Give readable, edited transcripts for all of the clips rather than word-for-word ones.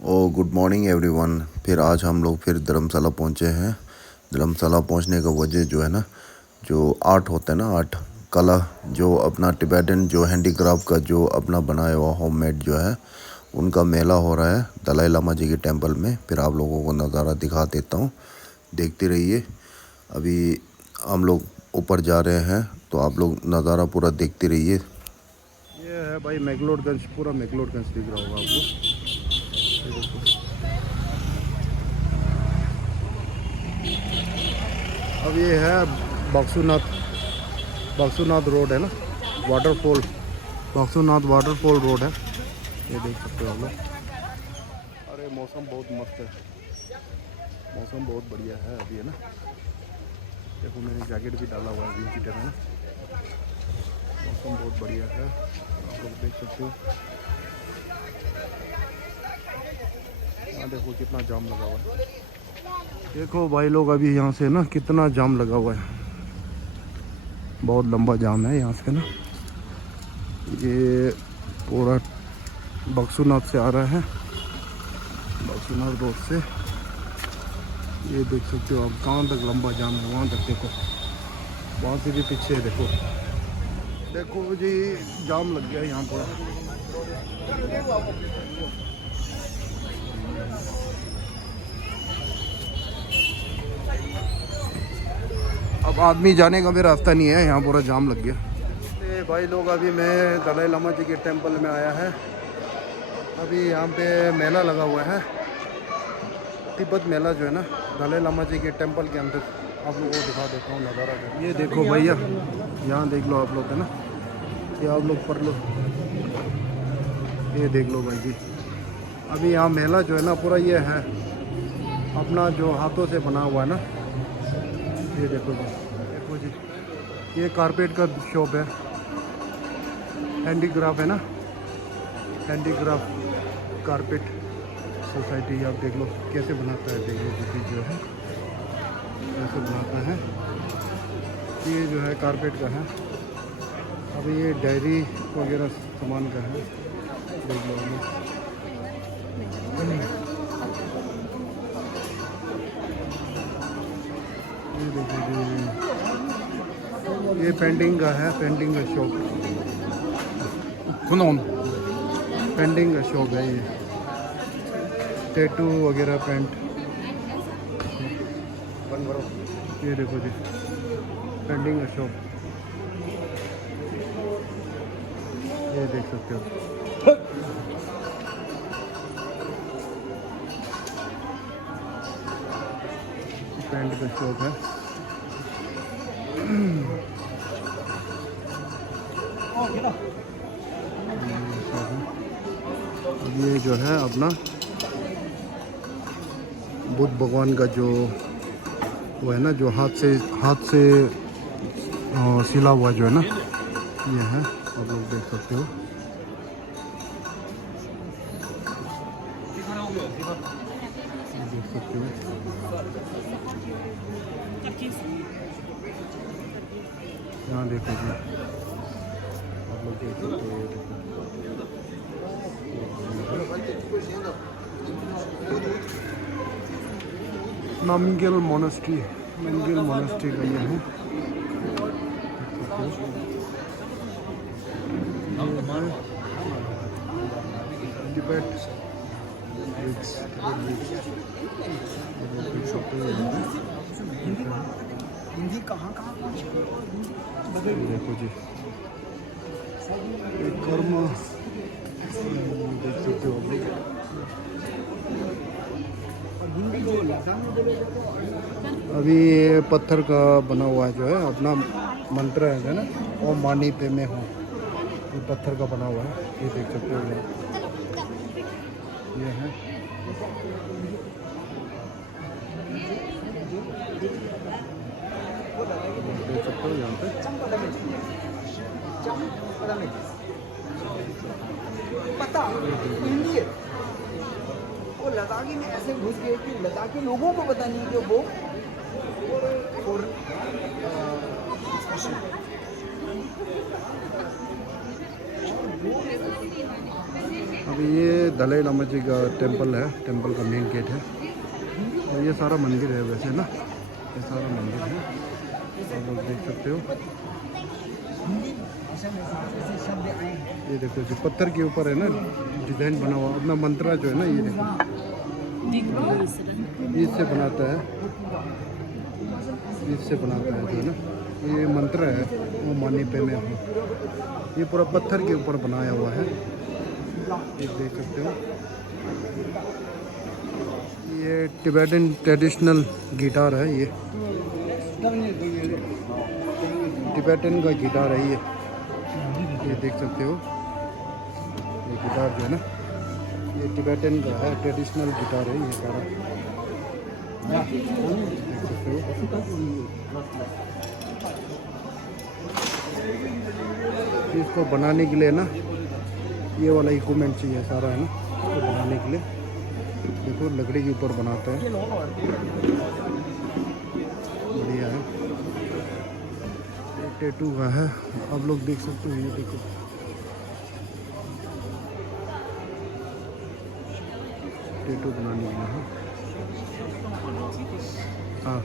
ओ good morning everyone. फिर आज हम लोग फिर धर्मशाला पहुंचे हैं। धर्मशाला पहुंचने का वजह जो है ना, जो आर्ट होता है ना, आर्ट कला, जो अपना टिबेटन जो हैंडीक्राफ्ट का जो अपना बनाया हुआ होममेड जो है, उनका मेला हो रहा है दलाई लामा जी के टेंपल में। फिर आप लोगों को नज़ारा दिखा देता हूँ, देखते रहिए। अभी हम लोग ऊपर जा रहे हैं तो आप लोग नज़ारा पूरा देखते रहिए। ये है भाई मैगलोडगंज, पूरा मैगलोडगंज दिख रहा होगा आपको। ये देखो, अब ये है बक्सूनाथ रोड है ना, वाटरफॉल, बक्सूनाथ वाटरफॉल रोड है। ये देख सकते हो आप लोग। अरे मौसम बहुत मस्त है, मौसम बहुत बढ़िया है अभी, है ना। देखो मैंने जैकेट भी डाला हुआ है विंड चीटर में ना। मौसम बहुत बढ़िया है, आप लोग देख सकते हो। यहाँ देखो कितना जाम लगा हुआ है। देखो भाई लोग, अभी यहाँ से ना कितना जाम लगा हुआ है, बहुत लंबा जाम है यहाँ से ना। ये पूरा बक्सूनाथ से आ रहा है, बक्सूनाथ रोड से। ये देख सकते हो आप, कहाँ तक लंबा जाम है, वहाँ तक देखो, वहाँ से भी पीछे है। देखो देखो जी, जाम लग गया यहाँ पूरा। अब आदमी जाने का भी रास्ता नहीं है, यहाँ पूरा जाम लग गया। भाई लोग, अभी मैं दलाई लामा जी के टेंपल में आया है। अभी यहाँ पे मेला लगा हुआ है, तिब्बत मेला जो है ना, दलाई लामा जी के टेंपल के अंदर। आप लोगों को दिखा देता हूँ नज़ारा जो। ये देखो भैया, यहाँ देख लो आप लोग, है ना, ये आप लोग पढ़ लो, ये देख लो भाई जी। अभी यहाँ मेला जो है ना पूरा, ये है अपना जो हाथों से बना हुआ है ना। ये देखो जी, देखो जी, ये कारपेट का शॉप है, हैंडीक्राफ्ट है ना, हैंडीक्राफ्ट कारपेट सोसाइटी। आप देख लो कैसे बनाता है, देख लो दीदी जो है कैसे बनाता है। ये जो है कारपेट का है। अभी ये डायरी वगैरह सामान का है, देख लो आप। ये देखो ये पेंटिंग का है, पेंटिंग का शॉप, पेंटिंग का शॉप है ये, टैटू वगैरह पेंट। ये देखो जी, पेंटिंग का शॉप, ये देख सकते हो। पेंट का शॉप है। अब ये जो है अपना बुद्ध भगवान का जो वो है ना, जो हाथ से सिला हुआ जो है ना, ये है, आप लोग देख सकते हो। देख सकते हो, यहाँ देखो जी, आप लोग देख सकते हो। नामगिल मोनेस्ट्री, नामगिल मोनेस्ट्री का ये है, टिबेट हिंदी कहाँ देखो जी, कर्म देख सकते हो। अभी ये पत्थर का बना हुआ है जो है अपना मंत्र है ना, ओम मानी पे में हो, ये पत्थर का बना हुआ है। ये देख सकते हो, ये है। देख सकते हो यहाँ पे, पता हिंदी है। वो लद्दाखी में ऐसे घुस गए कि लद्दाखी लोगों को पता नहीं कि वो और अभी ये दलाई लामा जी का टेंपल है, टेंपल का मेन गेट है। और ये सारा मंदिर है वैसे ना, ये सारा मंदिर है, आप लोग देख सकते हो। ये देखो जो पत्थर के ऊपर है ना डिज़ाइन बना हुआ, अपना मंत्रा जो है ना, ये देखो इससे बनाता है, इससे बनाता है जो है ना, ये मंत्र है वो मानी पे में हूँ। ये पूरा पत्थर के ऊपर बनाया हुआ है, ये देख सकते हो। ये टिबेटन ट्रेडिशनल गिटार है, ये टिबेटन का गिटार है ये देख सकते हो। ये गिटार जो है ना, ये टिबेटन का है, ट्रेडिशनल गिटार है ये सारा, देख सकते हो। इसको बनाने के लिए ना ये वाला इक्विपमेंट चाहिए सारा है ना, इसको बनाने के लिए। देखो लकड़ी के ऊपर बनाते हैं, बढ़िया है। ये टैटू का है, आप लोग देख सकते हो। ये देखो टैटू बनाने के लिए, हाँ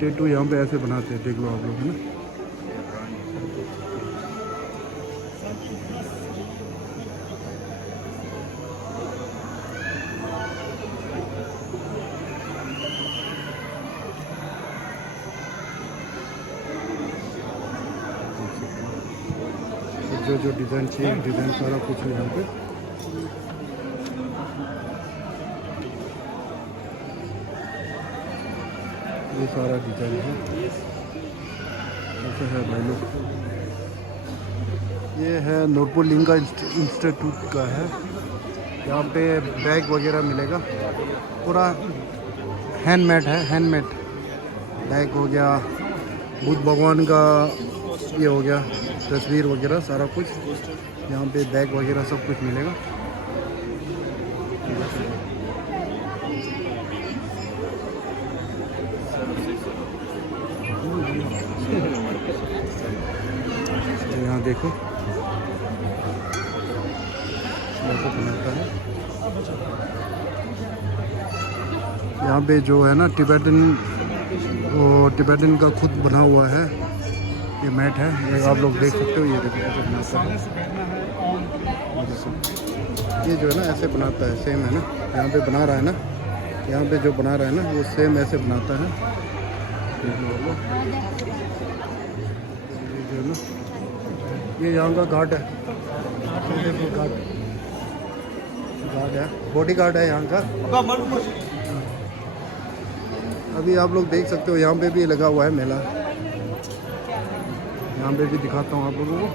टैटू यहाँ पे ऐसे बनाते हैं, देख लो आप लोग है ना। जो जो डिज़ाइन चाहिए, डिज़ाइन सारा कुछ है यहाँ पे। ये सारा डिज़ाइन है, ऐसा है भाई लोग। ये है नूरपुर लिंगा इंस्टीट्यूट का है, यहाँ पे बैग वगैरह मिलेगा, पूरा हैंडमेड है, हैंडमेड बैग हो गया, बुद्ध भगवान का ये हो गया, तस्वीर वगैरह सारा कुछ यहाँ पे, बैग वगैरह सब कुछ मिलेगा। यहाँ देखो ऐसे बनाता है। यहाँ पे जो है ना टिबेटन का खुद बना हुआ है ये मैट है, ये आप लोग देख सकते हो। ये देखो ऐसे बनाता है, ये जो है ना ऐसे बनाता है, सेम है ना, यहाँ पे बना रहा है ना, यहाँ पे जो बना रहा है ना वो सेम ऐसे बनाता है। देख लो आप लोग, ये जो है ना, ये यहाँ का घाट है, घाट है, बॉडी गार्ड है यहाँ का। अभी आप लोग देख सकते हो यहाँ पे भी लगा हुआ है मेला, यहाँ पे भी दिखाता हूँ आप लोगों को।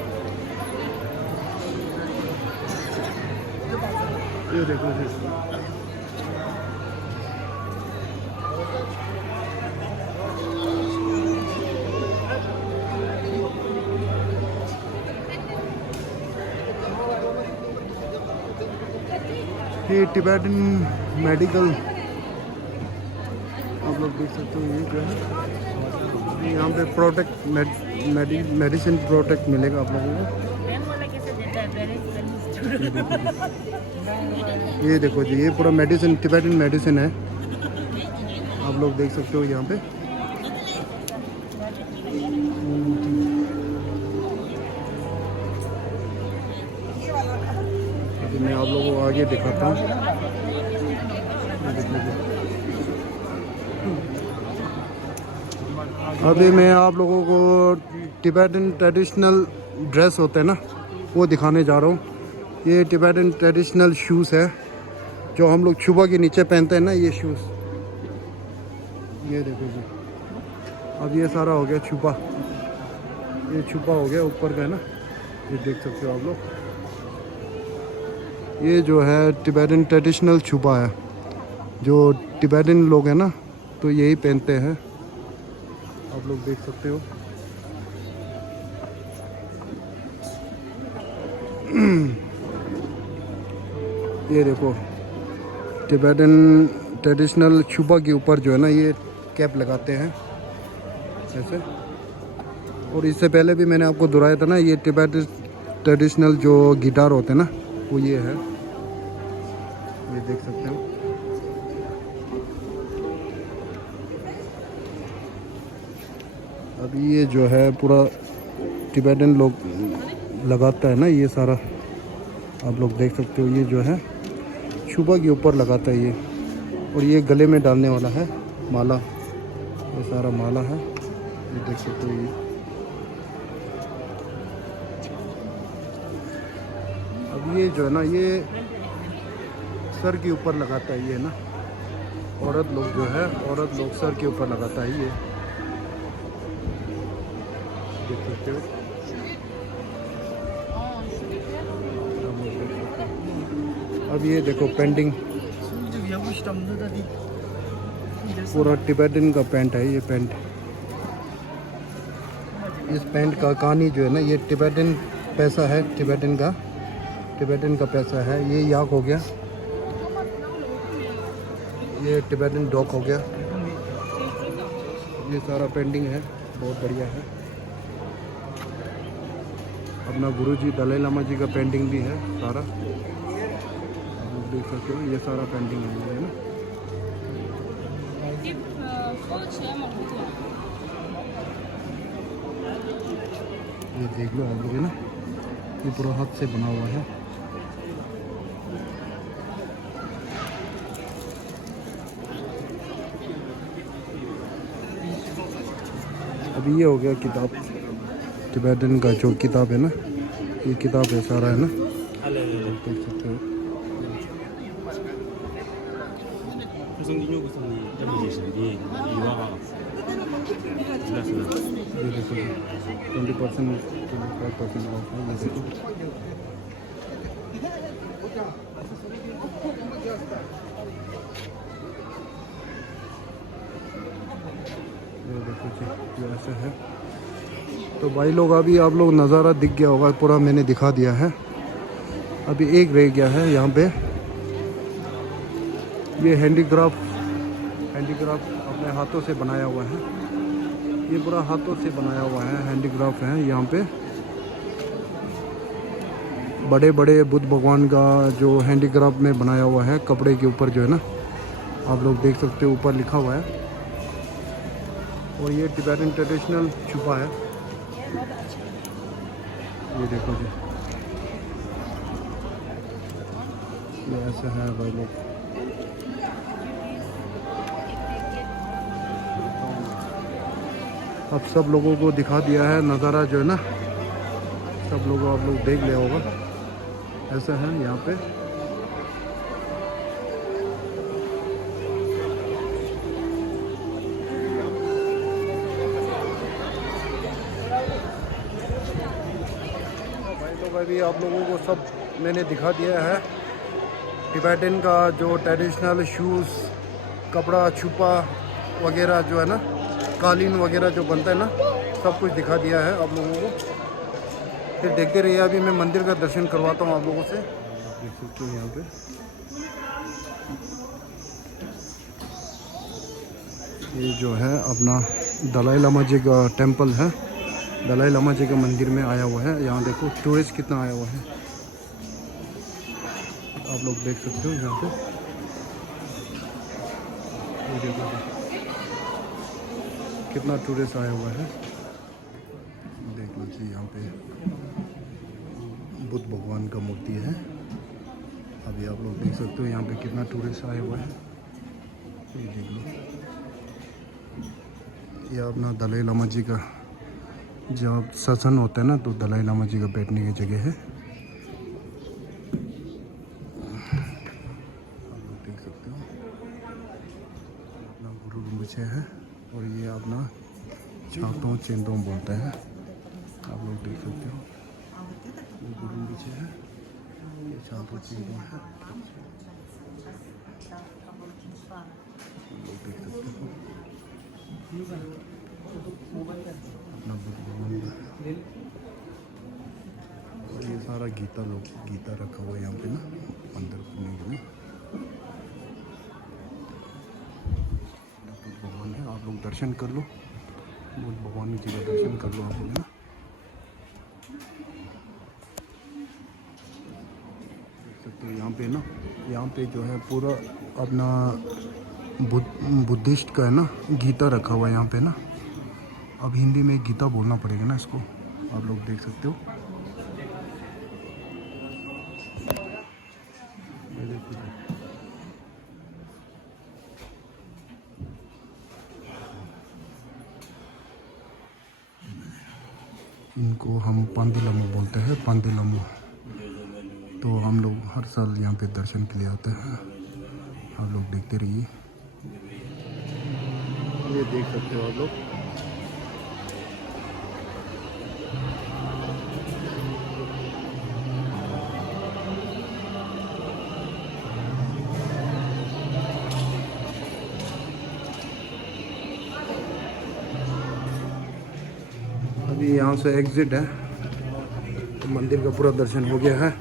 ये देखो ये टिबेटन मेडिकल, आप लोग देख सकते हो। ये जो है यहाँ पे प्रोडक्ट मेडिसिन प्रोडक्ट मिलेगा आप लोगों को। ये देखो जी, ये पूरा मेडिसिन, टिबेटन मेडिसिन है, आप लोग देख सकते हो यहाँ पे। मैं आप लोगों को आगे दिखाता हूँ। अभी मैं आप लोगों को टिबेटन ट्रेडिशनल ड्रेस होते हैं ना वो दिखाने जा रहा हूँ। ये टिबेटन ट्रेडिशनल शूज़ है जो हम लोग छुपा के नीचे पहनते हैं ना, ये शूज़। ये देखो जी, अब ये सारा हो गया छुपा, ये छुपा हो गया ऊपर का है ना, ये देख सकते हो आप लोग। ये जो है टिबेटन ट्रेडिशनल छुपा है, जो टिबेटन लोग हैं ना तो यही पहनते हैं, आप लोग देख सकते हो। ये देखो टिबेटन ट्रेडिशनल छुपा के ऊपर जो है ना ये कैप लगाते हैं ऐसे। और इससे पहले भी मैंने आपको दोहराया था ना, ये तिब्बत ट्रेडिशनल जो गिटार होते हैं ना, वो ये है, ये देख सकते हो। अभी ये जो है पूरा तिब्बतन लोग लगाता है ना, ये सारा आप लोग देख सकते हो। ये जो है छुपा के ऊपर लगाता है ये, और ये गले में डालने वाला है माला, ये सारा माला है, ये देख सकते हो। ये अब ये जो है ना, ये सर के ऊपर लगाता है ये ना, औरत लोग जो है, औरत लोग सर के ऊपर लगाता है ये, देख सकते हो। अब ये देखो पेंटिंग, पूरा तिब्बतन का पेंट है ये पेंट। इस पेंट का कहानी जो है ना, ये तिब्बतन पैसा है, तिब्बतन का पैसा है। ये याक हो गया, ये तिब्बतन डॉग हो गया, ये सारा पेंटिंग है, बहुत बढ़िया है। अपना गुरुजी दलाई लामा जी का पेंटिंग भी है सारा, आप देख सकते हो। ये सारा पेंटिंग है ना। ये देख लो आप लोग है ना, ये पूरा हाथ से बना हुआ है। अभी ये हो गया किताब, तिब्बतन का जो किताब है ना, ये किताब है सारा है ना, देख सकते हो। ये देखो 20% 25% ऑफ है, ये देखो। ये देखो जी, ये ऐसा है। तो भाई लोग अभी आप लोग नज़ारा दिख गया होगा, पूरा मैंने दिखा दिया है। अभी एक रह गया है यहाँ पे, ये हैंडीक्राफ्ट अपने हाथों से बनाया हुआ है। ये पूरा हाथों से बनाया हुआ है, हैंडीक्राफ्ट है यहाँ पे। बड़े बड़े बुद्ध भगवान का जो हैंडीक्राफ्ट में बनाया हुआ है, कपड़े के ऊपर जो है ना, आप लोग देख सकते हो ऊपर लिखा हुआ है। और ये तिब्बतन ट्रेडिशनल छुपा है, ये देखो जी, ये ऐसा है भाई लोग। अब सब लोगों को दिखा दिया है नज़ारा जो है ना, सब लोगों आप लोग देख लिया होगा। ऐसा है यहाँ पे। भाई लोग अभी आप लोगों को सब मैंने दिखा दिया है, तिब्बतन का जो ट्रेडिशनल शूज़, कपड़ा, छुपा वगैरह जो है ना, कालीन वगैरह जो बनता है ना, सब कुछ दिखा दिया है आप लोगों को। फिर देखते रहिए, अभी मैं मंदिर का दर्शन करवाता हूँ आप लोगों से। देख सकते हो यहाँ पे ये जो है अपना दलाई लामा जी का टेंपल है, दलाई लामा जी के मंदिर में आया हुआ है। यहाँ देखो टूरिस्ट कितना आया हुआ है, आप लोग देख सकते हो यहाँ पे। ये देखो कितना टूरिस्ट आया हुआ है, देख लीजिए। यहाँ पे बुद्ध भगवान का मूर्ति है, अभी आप लोग देख सकते हो यहाँ पे कितना टूरिस्ट आया हुआ है, ये देख लो। ये अपना दलाई लामा जी का जब सत्संग होता है ना, तो दलाई लामा जी का बैठने की जगह है, आप लोग देख सकते हो। अपना गुरु गुम्बज है, और ये अपना छातों चेंदों बोलता है, आप लोग देख सकते हो। ये गुरु गुम्बज है, ये छातों चेंदों है, आप लोग देख सकते हो। अपना बुद्ध भगवान का, और ये सारा गीता रखा हुआ है यहाँ पे ना, अंदर घूमने के लिए। बुद्ध भगवान है, आप लोग दर्शन कर लो, बुद्ध भगवान जी का दर्शन कर लो आप लोग ना। सकते हो यहाँ पे ना, यहाँ पे जो है पूरा अपना बुद्धिस्ट का है ना गीता रखा हुआ है यहाँ पे ना। अब हिंदी में गीता बोलना पड़ेगा ना इसको, आप लोग देख सकते हो। इनको हम पांदिलम्मू बोलते हैं, पांदिलम्मू। तो हम लोग हर साल यहाँ पे दर्शन के लिए आते हैं। आप लोग देखते रहिए, ये देख सकते हो आप लोग। अभी यहाँ से एग्ज़िट है, तो मंदिर का पूरा दर्शन हो गया है।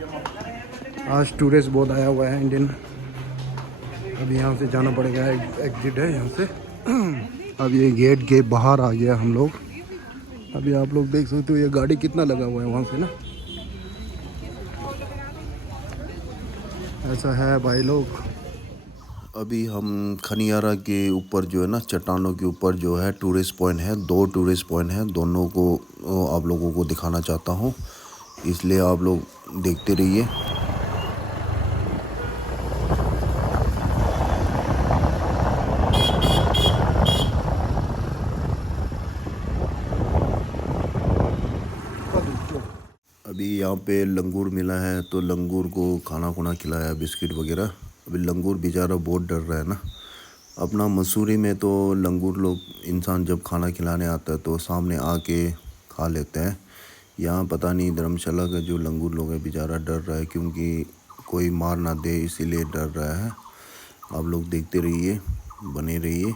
आज टूरिस्ट बहुत आया हुआ है इंडियन। अभी यहाँ से जाना पड़ेगा, एग्ज़िट है यहाँ से। अब ये गेट के बाहर आ गया हम लोग। अभी आप लोग देख सकते हो ये गाड़ी कितना लगा हुआ है वहाँ से ना। ऐसा है भाई लोग। अभी हम खनियारा के ऊपर जो है ना, चट्टानों के ऊपर जो है टूरिस्ट पॉइंट है, 2 टूरिस्ट पॉइंट हैं। दोनों को आप लोगों को दिखाना चाहता हूँ, इसलिए आप लोग देखते रहिए। अभी यहाँ पे लंगूर मिला है, तो लंगूर को खाना खिलाया, बिस्किट वगैरह। अभी लंगूर बेचारा बहुत डर रहा है ना। अपना मसूरी में तो लंगूर लोग, इंसान जब खाना खिलाने आता है तो सामने आके खा लेते हैं। यहाँ पता नहीं धर्मशाला का जो लंगूर लोग है बेचारा डर रहा है, क्योंकि कोई मार ना दे इसीलिए डर रहा है। आप लोग देखते रहिए, बने रहिए।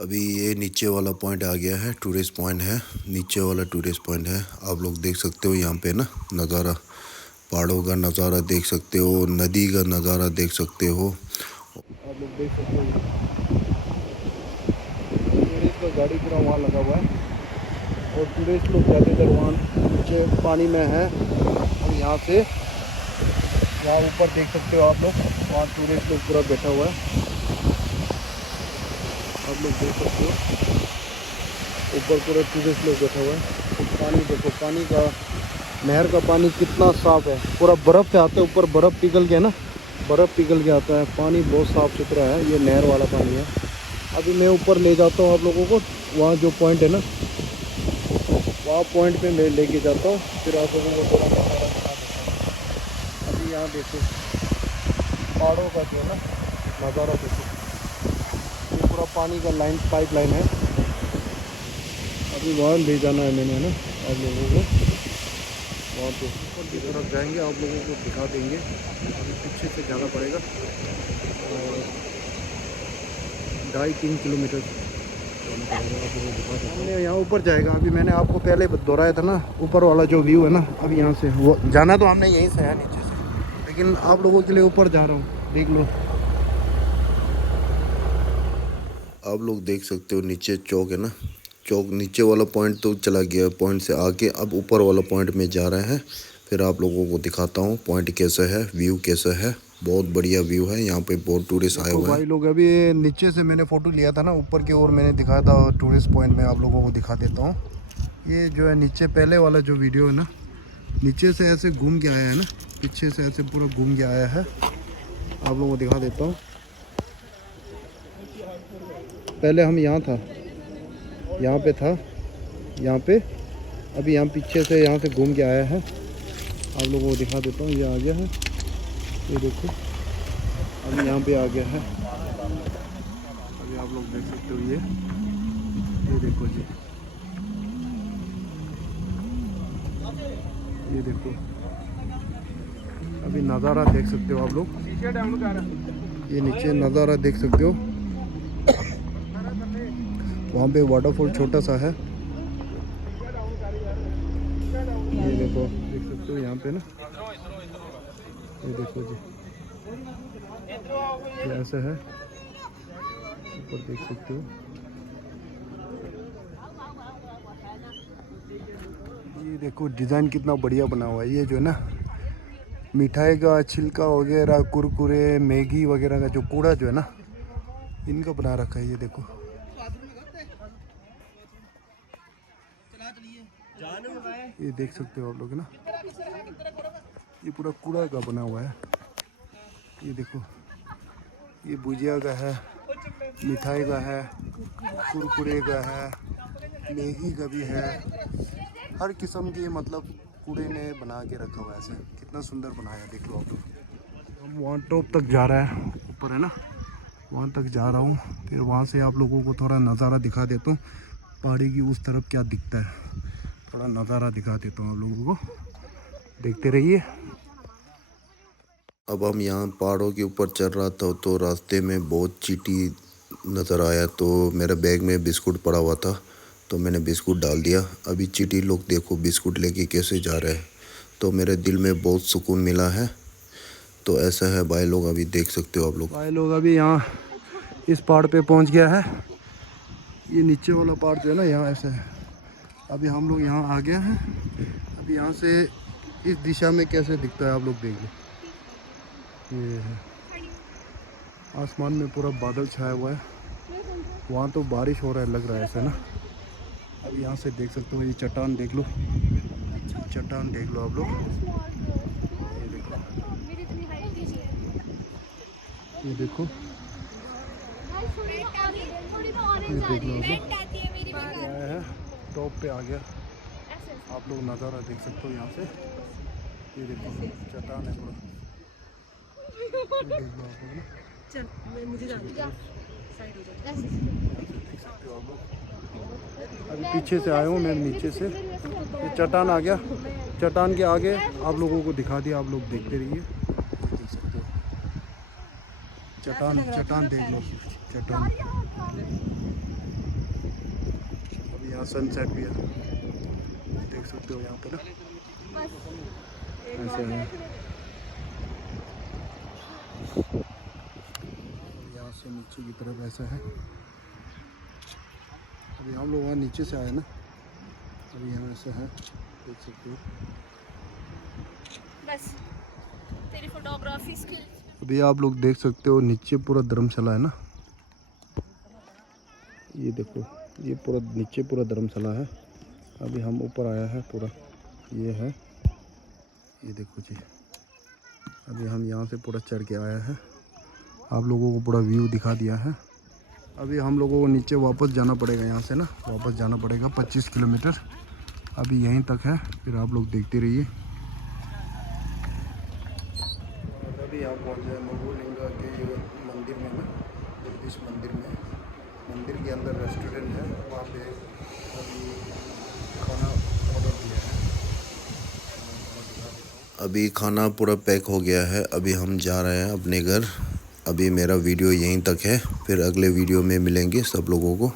अभी ये नीचे वाला पॉइंट आ गया है, टूरिस्ट पॉइंट है, नीचे वाला टूरिस्ट पॉइंट है। आप लोग देख सकते हो यहाँ पे ना नज़ारा, पहाड़ों का नज़ारा देख सकते हो, नदी का नज़ारा देख सकते हो। आप लोग देख सकते हो टूरिस्ट का गाड़ी पूरा वहाँ लगा हुआ है, और टूरिस्ट लोग ज़्यादातर वहाँ नीचे पानी में है। और यहाँ से यहाँ ऊपर देख सकते हो आप लोग, वहाँ टूरिस्ट लोग पूरा बैठा हुआ है। आप लोग देख सकते हो ऊपर पूरा टूरिस्ट लोग बैठा हुआ है। पानी देखो, पानी का, नहर का पानी कितना साफ़ है, पूरा बर्फ़ से आता है ऊपर, बर्फ़ पिघल के ना, बर्फ़ पिघल के आता है। पानी बहुत साफ़ सुथरा है, ये नहर वाला पानी है। अभी मैं ऊपर ले जाता हूँ आप लोगों को, वहाँ जो पॉइंट है ना, वहाँ पॉइंट पे मैं लेके जाता हूँ, फिर आप लोगों को थोड़ा नज़ारा दिखा देता हूँ। अभी यहाँ देखो पहाड़ों का जो है ना नज़ारा देखो, पूरा पानी का लाइन, पाइप लाइन है। अभी वहाँ ले जाना है मैंने ना आप लोगों को, वहाँ पे ऊपर की तरफ जाएंगे, आप लोगों को दिखा देंगे। अभी पीछे से जाना पड़ेगा, 2.5-3 किलोमीटर जाना पड़ेगा, आप लोगों को दिखा देंगे। यहाँ ऊपर जाएगा, अभी मैंने आपको पहले दोहराया था ना, ऊपर वाला जो व्यू है ना। अभी यहाँ से वो जाना तो हमने यहीं से है नीचे से, लेकिन आप लोगों के लिए ऊपर जा रहा हूँ, देख लो। आप लोग देख सकते हो नीचे चौक है ना, चौक नीचे वाला पॉइंट तो चला गया, पॉइंट से आके अब ऊपर वाला पॉइंट में जा रहे हैं। फिर आप लोगों को दिखाता हूँ पॉइंट कैसा है, व्यू कैसा है। बहुत बढ़िया व्यू है, यहाँ पे बहुत टूरिस्ट आए हुए हैं। भाई लोग अभी नीचे से मैंने फ़ोटो लिया था ना, ऊपर की ओर मैंने दिखाया था टूरिस्ट पॉइंट में, आप लोगों को दिखा देता हूँ। ये जो है नीचे पहले वाला जो वीडियो है ना, नीचे से ऐसे घूम के आया है ना, पीछे से ऐसे पूरा घूम के आया है। आप लोगों को दिखा देता हूँ। पहले हम यहाँ था, यहाँ पे था, यहाँ पे, अभी यहाँ पीछे से यहाँ से घूम के आया है। आप लोगों को दिखा देता हूँ, ये आ गया है, ये देखो अभी यहाँ पे आ गया है। अभी आप लोग देख सकते हो, ये देखो जी, ये देखो अभी नज़ारा देख सकते हो आप लोग, ये नीचे नज़ारा देख सकते हो। वहाँ पे वाटरफॉल छोटा सा है, ये देखो, देख सकते हो यहाँ पे ना, ये देखो जी, ये ऐसा है। ऊपर देख सकते हो। ये देखो डिज़ाइन कितना बढ़िया बना हुआ है। ये जो है ना मिठाई का छिलका वगैरह, कुरकुरे, मैगी वगैरह का जो कूड़ा जो है ना, इनका बना रखा है। ये देखो ये देख सकते हो आप लोग ना, ये पूरा कूड़ा का बना हुआ है। ये देखो ये भुजिया का है, मिठाई का है, कुरकुरे का है, मैगी का भी है। हर किस्म की मतलब कूड़े ने बना के रखा हुआ है। ऐसे कितना सुंदर बनाया देख लो आप लोग। हम वहाँ टॉप तक जा रहा है, ऊपर है ना, वहाँ तक जा रहा हूँ। फिर वहाँ से आप लोगों को थोड़ा नज़ारा दिखा देता हूँ, पहाड़ी की उस तरफ क्या दिखता है। थोड़ा नज़ारा दिखा देता हूँ आप लोगों को, देखते रहिए। अब हम यहाँ पहाड़ों के ऊपर चल रहा था तो रास्ते में बहुत चींटी नज़र आया, तो मेरे बैग में बिस्कुट पड़ा हुआ था तो मैंने बिस्कुट डाल दिया। अभी चींटी लोग देखो बिस्कुट लेके कैसे जा रहे हैं, तो मेरे दिल में बहुत सुकून मिला है। तो ऐसा है भाई लोग, अभी देख सकते हो आप लोग। भाई लोग अभी यहाँ इस पहाड़ पे पहुँच गया है। ये नीचे वाला पहाड़ जो है ना, यहाँ ऐसा है। अभी हम लोग यहाँ आ गए हैं। अभी यहाँ से इस दिशा में कैसे दिखता है आप लोग देखिए। ये है आसमान में पूरा बादल छाया हुआ है, वहाँ तो बारिश हो रहा है लग रहा है ऐसा ना। अब यहाँ से देख सकते हो, ये चट्टान देख लो, चट्टान देख लो आप लोग। ये देखो, ये देखो, ये देख लो आया है, टॉप पे आ गया। आप लोग नज़ारा देख सकते हो यहाँ से। ये देखो चट्टान है पूरा, देख लो आप लोग ना। चल मुझे जा साइड हो जा। देख सकते हो आप लोग। अभी पीछे से आया हूँ मैं, नीचे से। ये चट्टान आ गया, चट्टान के आगे आप लोगों को दिखा दिया, आप लोग देखते रहिए। देख सकते हो चट्टान, चट्टान देख लो, चट्टान। अभी यहाँ सनसेट भी है, देख सकते हो यहाँ पर ना, ऐसे है। यहाँ से नीचे की तरफ ऐसा है। अभी हम लोग वहाँ नीचे से आए ना, अभी यहाँ ऐसा है, देख सकते हो। बस तेरी फोटोग्राफी स्किल। अभी आप लोग देख सकते हो नीचे पूरा धर्मशाला है ना। ये देखो ये पूरा नीचे पूरा धर्मशाला है। अभी हम ऊपर आया है पूरा, ये है, ये देखो जी। अभी हम यहाँ से पूरा चढ़ के आया है, आप लोगों को पूरा व्यू दिखा दिया है। अभी हम लोगों को नीचे वापस जाना पड़ेगा, यहाँ से ना वापस जाना पड़ेगा 25 किलोमीटर। अभी यहीं तक है, फिर आप लोग देखते रहिए। अभी आप पहुँच जाए महुलिंगा के मंदिर में ना, जगदीश मंदिर में। मंदिर के अंदर रेस्टोरेंट है, वहाँ पे अभी खाना ऑर्डर दिया है। अभी खाना पूरा पैक हो गया है, अभी हम जा रहे हैं अपने घर। अभी मेरा वीडियो यहीं तक है, फिर अगले वीडियो में मिलेंगे सब लोगों को।